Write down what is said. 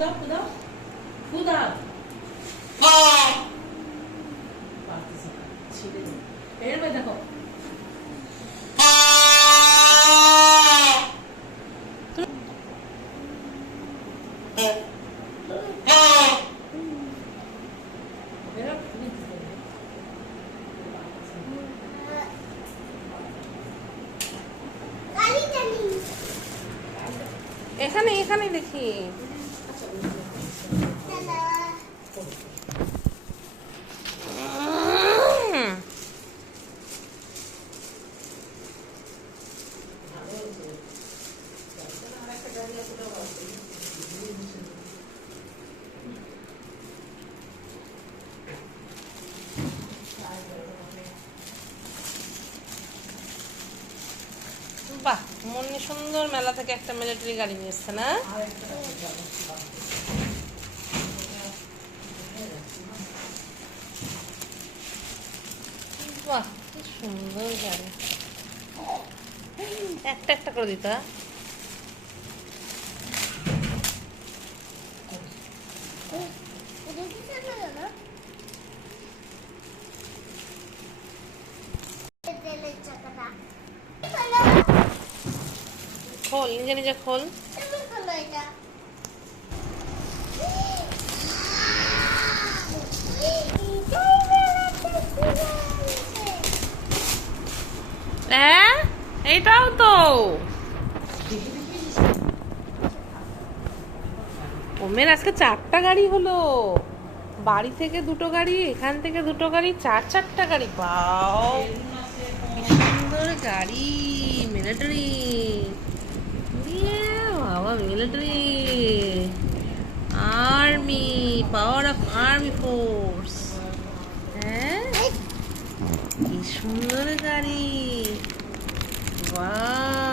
দাও ফু দাও ফু দাও পারতেছে না ছেড়ে দাও এর মধ্যে দেখো এখানে এখানে দেখি বাহ, মনে সুন্দর মেলা থেকে একটা মিলিটারি গাড়ি নিয়ে এসছে না? বাহ, কি সুন্দর গাড়ি। একটা একটা করে দিতা। খোল, নিজে নিজে খোল। হ্যাঁ, এইটাও তো ওমের আজকে 4টা গাড়ি হলো। বাড়ি থেকে 2টো গাড়ি, এখান থেকে 2টো গাড়ি, 4টা গাড়ি। বাও, কি সুন্দর গাড়ি। মিলিটারি, বাবা, military, army, power of army force. হ্যাঁ, কি সুন্দর গাড়ি। বাহ।